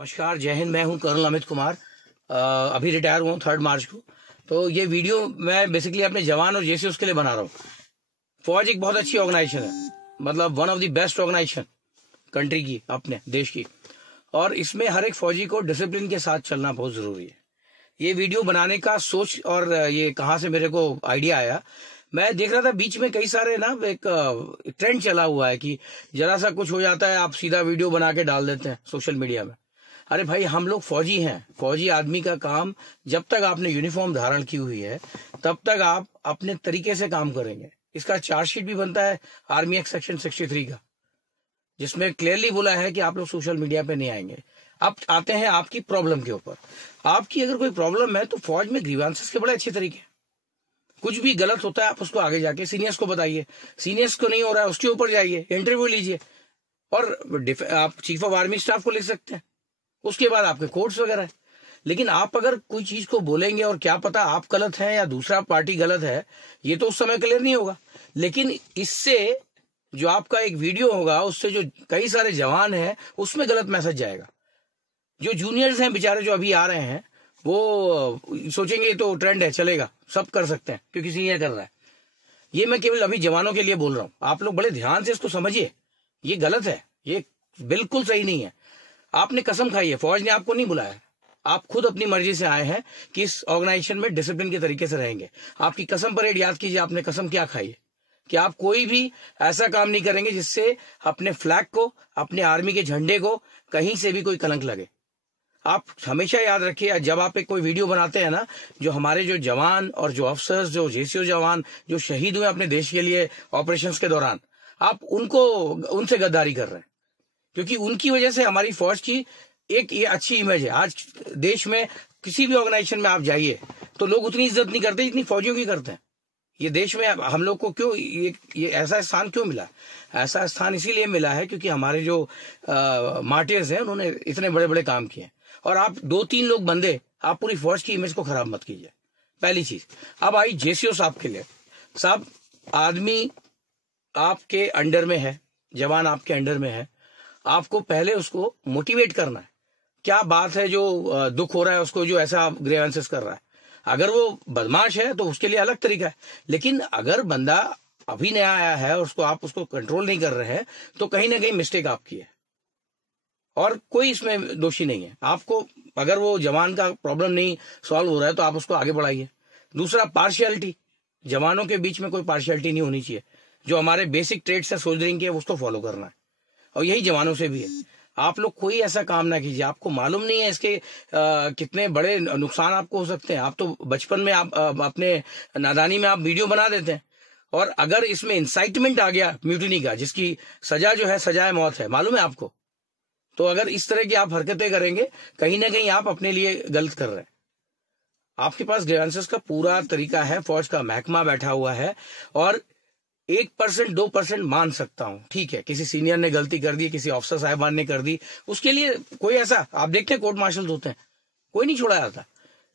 नमस्कार, जय हिंद। मैं हूं कर्नल अमित कुमार। अभी रिटायर हुआ हूं 3 मार्च को। तो ये वीडियो मैं बेसिकली अपने जवान और जेसीओस के लिए बना रहा हूं। फौज एक बहुत अच्छी ऑर्गेनाइजेशन है, मतलब one of the best organisation country की, अपने देश की। और इसमें हर एक फौजी को डिसिप्लिन के साथ चलना बहुत जरूरी है। ये वीडियो बनाने का सोच और ये कहाँ से मेरे को आइडिया आया, मैं देख रहा था बीच में कई सारे ना एक ट्रेंड चला हुआ है कि जरा सा कुछ हो जाता है आप सीधा वीडियो बना के डाल देते हैं सोशल मीडिया में। अरे भाई, हम लोग फौजी हैं। फौजी आदमी का काम, जब तक आपने यूनिफॉर्म धारण की हुई है तब तक आप अपने तरीके से काम करेंगे। इसका चार्जशीट भी बनता है आर्मी एक्ट सेक्शन 63 का, जिसमें क्लियरली बोला है कि आप लोग सोशल मीडिया पे नहीं आएंगे। अब आते हैं आपकी प्रॉब्लम के ऊपर। आपकी अगर कोई प्रॉब्लम है तो फौज में ग्रीवांसेस के बड़े अच्छे तरीके हैं। कुछ भी गलत होता है आप उसको आगे जाके सीनियर्स को बताइए, सीनियर्स को नहीं हो रहा है उसके ऊपर जाइए, इंटरव्यू लीजिए, और आप चीफ ऑफ आर्मी स्टाफ को लिख सकते हैं। उसके बाद आपके कोर्ट्स वगैरह है। लेकिन आप अगर कोई चीज को बोलेंगे और क्या पता आप गलत हैं या दूसरा पार्टी गलत है, ये तो उस समय क्लियर नहीं होगा। लेकिन इससे जो आपका एक वीडियो होगा उससे जो कई सारे जवान हैं उसमें गलत मैसेज जाएगा। जो जूनियर्स हैं बेचारे, जो अभी आ रहे हैं, वो सोचेंगे तो ट्रेंड है, चलेगा, सब कर सकते हैं क्योंकि सीनियर कर रहा है। ये मैं केवल अभी जवानों के लिए बोल रहा हूं। आप लोग बड़े ध्यान से इसको समझिए। ये गलत है, ये बिल्कुल सही नहीं है। आपने कसम खाई है, फौज ने आपको नहीं बुलाया, आप खुद अपनी मर्जी से आए हैं कि इस ऑर्गेनाइजेशन में डिसिप्लिन के तरीके से रहेंगे। आपकी कसम परेड याद कीजिए, आपने कसम क्या खाई है कि आप कोई भी ऐसा काम नहीं करेंगे जिससे अपने फ्लैग को, अपने आर्मी के झंडे को कहीं से भी कोई कलंक लगे। आप हमेशा याद रखिए, जब आप एक कोई वीडियो बनाते हैं ना, जो हमारे जो जवान और जो अफसर्स, जो जेसीओ जवान जो शहीद हुए अपने देश के लिए ऑपरेशंस के दौरान, आप उनसे गद्दारी कर रहे हैं, क्योंकि उनकी वजह से हमारी फौज की एक ये अच्छी इमेज है। आज देश में किसी भी ऑर्गेनाइजेशन में आप जाइए तो लोग उतनी इज्जत नहीं करते जितनी फौजियों की करते हैं। ये देश में हम लोग को क्यों ये ऐसा स्थान क्यों मिला? ऐसा स्थान इसीलिए मिला है क्योंकि हमारे जो मार्टियर्स हैं उन्होंने इतने बड़े बड़े काम किए। और आप 2-3 लोग बंदे, आप पूरी फौज की इमेज को खराब मत कीजिए, पहली चीज। अब आई जेसीओ साहब के लिए। साहब, आदमी आपके अंडर में है, जवान आपके अंडर में है, आपको पहले उसको मोटिवेट करना है। क्या बात है जो दुख हो रहा है उसको, जो ऐसा ग्रीवेंसेस कर रहा है। अगर वो बदमाश है तो उसके लिए अलग तरीका है, लेकिन अगर बंदा अभी नया आया है और आप उसको कंट्रोल नहीं कर रहे हैं तो कहीं ना कहीं मिस्टेक आपकी है, और कोई इसमें दोषी नहीं है। आपको अगर वो जवान का प्रॉब्लम नहीं सॉल्व हो रहा है तो आप उसको आगे बढ़ाइए। दूसरा, पार्शियलिटी। जवानों के बीच में कोई पार्शियलिटी नहीं होनी चाहिए। जो हमारे बेसिक ट्रेड्स है सोल्जरिंग के, उसको फॉलो करना है, और यही जवानों से भी है। आप लोग कोई ऐसा काम ना कीजिए, आपको मालूम नहीं है इसके कितने बड़े नुकसान आपको हो सकते हैं। आप तो बचपन में आप अपने नादानी में आप वीडियो बना देते हैं, और अगर इसमें इंसाइटमेंट आ गया म्यूटिनी का, जिसकी सजा जो है सजाए मौत है, मालूम है आपको, तो अगर इस तरह की आप हरकतें करेंगे कहीं ना कहीं आप अपने लिए गलत कर रहे हैं। आपके पास ग्रीवेंसेस का पूरा तरीका है, फौज का महकमा बैठा हुआ है, और 1% 2% मान सकता हूं, ठीक है, किसी सीनियर ने गलती कर दी, किसी ऑफिसर साहिबान ने कर दी, उसके लिए कोई ऐसा, आप देखते हैं कोर्ट मार्शल होते हैं, कोई नहीं छोड़ा जाता।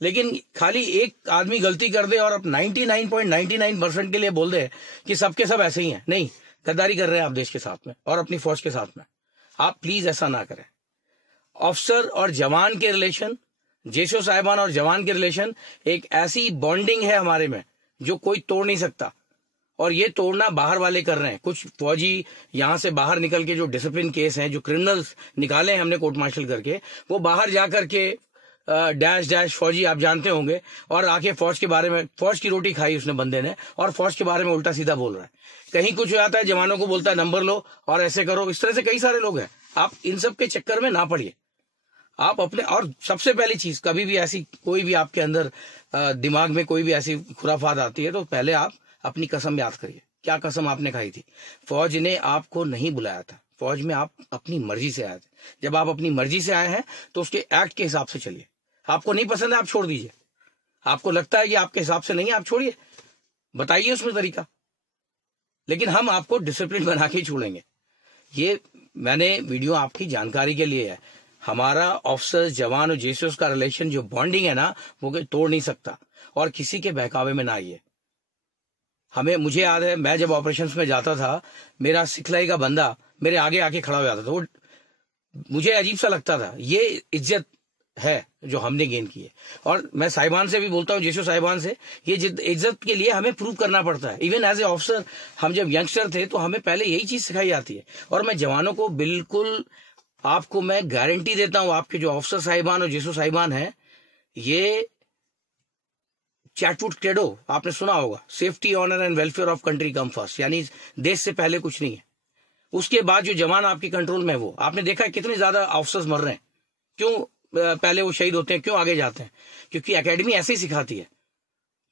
लेकिन खाली एक आदमी गलती कर दे और अब 99.99% के लिए बोल दे कि सबके सब ऐसे ही हैं, नहीं, गद्दारी कर रहे हैं आप देश के साथ में और अपनी फौज के साथ में। आप प्लीज ऐसा ना करें। ऑफिसर और जवान के रिलेशन, जेसीओ साहिबान और जवान के रिलेशन एक ऐसी बॉन्डिंग है हमारे में जो कोई तोड़ नहीं सकता, और ये तोड़ना बाहर वाले कर रहे हैं। कुछ फौजी यहां से बाहर निकल के, जो डिसिप्लिन केस हैं, जो क्रिमिनल्स निकाले हैं हमने कोर्ट मार्शल करके, वो बाहर जाकर के डैश डैश फौजी, आप जानते होंगे, और आके फौज के बारे में, फौज की रोटी खाई उसने बंदे ने, और फौज के बारे में उल्टा सीधा बोल रहा है। कहीं कुछ हो जाता है, जवानों को बोलता है नंबर लो और ऐसे करो। इस तरह से कई सारे लोग हैं। आप इन सब के चक्कर में ना पड़िए। आप अपने, और सबसे पहली चीज, कभी भी ऐसी कोई भी आपके अंदर दिमाग में कोई भी ऐसी खुराफात आती है तो पहले आप अपनी कसम याद करिए। क्या कसम आपने खाई थी? फौज ने आपको नहीं बुलाया था, फौज में आप अपनी मर्जी से आए थे। जब आप अपनी मर्जी से आए हैं तो उसके एक्ट के हिसाब से चलिए। आपको नहीं पसंद है, आप छोड़ दीजिए। आपको लगता है कि आपके हिसाब से नहीं है, आप छोड़िए, बताइए उसमें तरीका। लेकिन हम आपको डिसिप्लिन बना के ही छोड़ेंगे। ये मैंने वीडियो आपकी जानकारी के लिए है। हमारा ऑफिसर्स, जवान और जेसीओस का रिलेशन, जो बॉन्डिंग है ना, वो कोई तोड़ नहीं सकता, और किसी के बहकावे में ना आइए। मुझे याद है, मैं जब ऑपरेशंस में जाता था, मेरा सिखलाई का बंदा मेरे आगे आके खड़ा हो जाता था। वो मुझे अजीब सा लगता था। ये इज्जत है जो हमने गेन की है। और मैं साहिबान से भी बोलता हूँ, जेशो साहिबान से, ये इज्जत के लिए हमें प्रूव करना पड़ता है। इवन एज ए ऑफिसर, हम जब यंगस्टर थे तो हमें पहले यही चीज सिखाई जाती है। और मैं जवानों को बिल्कुल, आपको मैं गारंटी देता हूं, आपके जो ऑफिसर साहिबान और जेशो साहिबान हैं, ये चैटवुड क्रेडो आपने सुना होगा, safety, honour and welfare of country come first, यानी देश से पहले कुछ नहीं है। उसके बाद जो जवान आपके कंट्रोल में, वो आपने देखा कितने ज्यादा ऑफिसर्स मर रहे हैं। क्यों पहले वो शहीद होते हैं, क्यों आगे जाते हैं? क्योंकि एकेडमी ऐसे ही सिखाती है।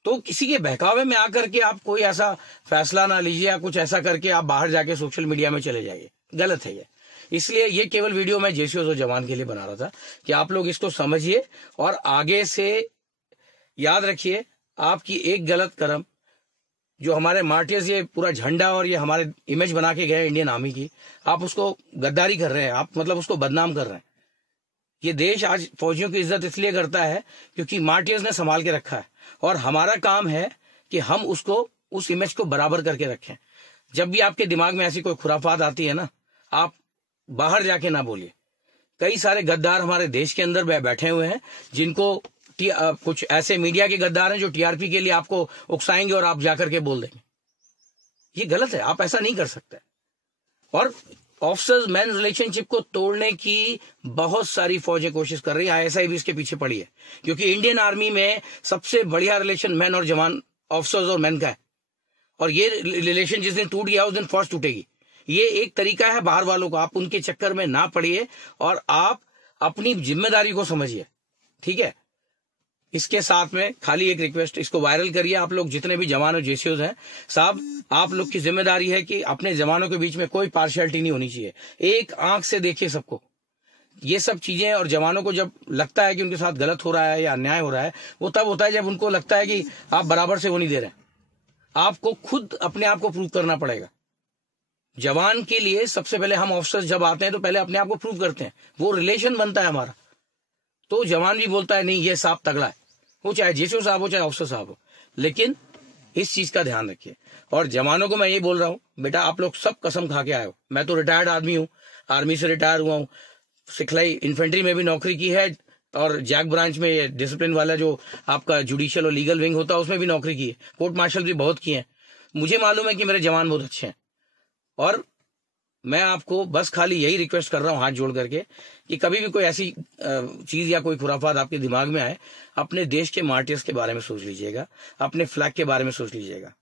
तो किसी के बहकावे में आकर के आप कोई ऐसा फैसला ना लीजिए या कुछ ऐसा करके आप बाहर जाके सोशल मीडिया में चले जाइए, गलत है ये। इसलिए ये केवल वीडियो मैं जेसीओ और जवान के लिए बना रहा था कि आप लोग इसको समझिए और आगे से याद रखिए, आपकी एक गलत कर्म, जो हमारे मार्टियर्स ये पूरा झंडा और ये हमारे इमेज बना के गए इंडियन आर्मी की, आप उसको गद्दारी कर रहे हैं, आप मतलब उसको बदनाम कर रहे हैं। ये देश आज फौजियों की इज्जत इसलिए करता है क्योंकि मार्टियर्स ने संभाल के रखा है, और हमारा काम है कि हम उसको, उस इमेज को बराबर करके रखें। जब भी आपके दिमाग में ऐसी कोई खुराफात आती है ना, आप बाहर जाके ना बोलिए। कई सारे गद्दार हमारे देश के अंदर बैठे हुए हैं, जिनको कुछ ऐसे मीडिया के गद्दार हैं जो टीआरपी के लिए आपको उकसाएंगे और आप जाकर के बोल देंगे। ये गलत है, आप ऐसा नहीं कर सकते। और ऑफिसर्स मैन रिलेशनशिप को तोड़ने की बहुत सारी फौजें कोशिश कर रही है, आईएसआई भी इसके पीछे पड़ी है, क्योंकि इंडियन आर्मी में सबसे बढ़िया रिलेशन मैन और जवान, ऑफिसर्स और मैन का है। और ये रिलेशन जिस दिन टूट गया उस दिन फौज टूटेगी। ये एक तरीका है बाहर वालों को, आप उनके चक्कर में ना पड़िए और आप अपनी जिम्मेदारी को समझिए, ठीक है। इसके साथ में खाली एक रिक्वेस्ट, इसको वायरल करिए आप लोग, जितने भी जवान और जेसीओज हैं साहब, आप लोग की जिम्मेदारी है कि अपने जवानों के बीच में कोई पार्शियलिटी नहीं होनी चाहिए। एक आंख से देखिए सबको। ये सब चीजें, और जवानों को जब लगता है कि उनके साथ गलत हो रहा है या अन्याय हो रहा है, वो तब होता है जब उनको लगता है कि आप बराबर से वो नहीं दे रहे। आपको खुद अपने आप को प्रूव करना पड़ेगा। जवान के लिए सबसे पहले, हम ऑफिसर्स जब आते हैं तो पहले अपने आप को प्रूव करते हैं, वो रिलेशन बनता है हमारा। तो जवान भी बोलता है नहीं ये साहब तगड़ा है, वो चाहे जेसीओ साहब हो चाहे ऑफिसर साहब हो। लेकिन इस चीज का ध्यान रखिए। और जवानों को मैं ये बोल रहा हूं, बेटा आप लोग सब कसम खा के आए हो। मैं तो रिटायर्ड आदमी हूं, आर्मी से रिटायर हुआ हूं, सिखलाई इन्फेंट्री में भी नौकरी की है, और जैक ब्रांच में ये डिसिप्लिन वाला जो आपका जुडिशियल और लीगल विंग होता है उसमें भी नौकरी की है, कोर्ट मार्शल भी बहुत किए हैं। मुझे मालूम है कि मेरे जवान बहुत अच्छे हैं। और मैं आपको बस खाली यही रिक्वेस्ट कर रहा हूं हाथ जोड़ करके कि कभी भी कोई ऐसी चीज या कोई खुराफात आपके दिमाग में आए, अपने देश के मार्टियर्स के बारे में सोच लीजिएगा, अपने फ्लैग के बारे में सोच लीजिएगा।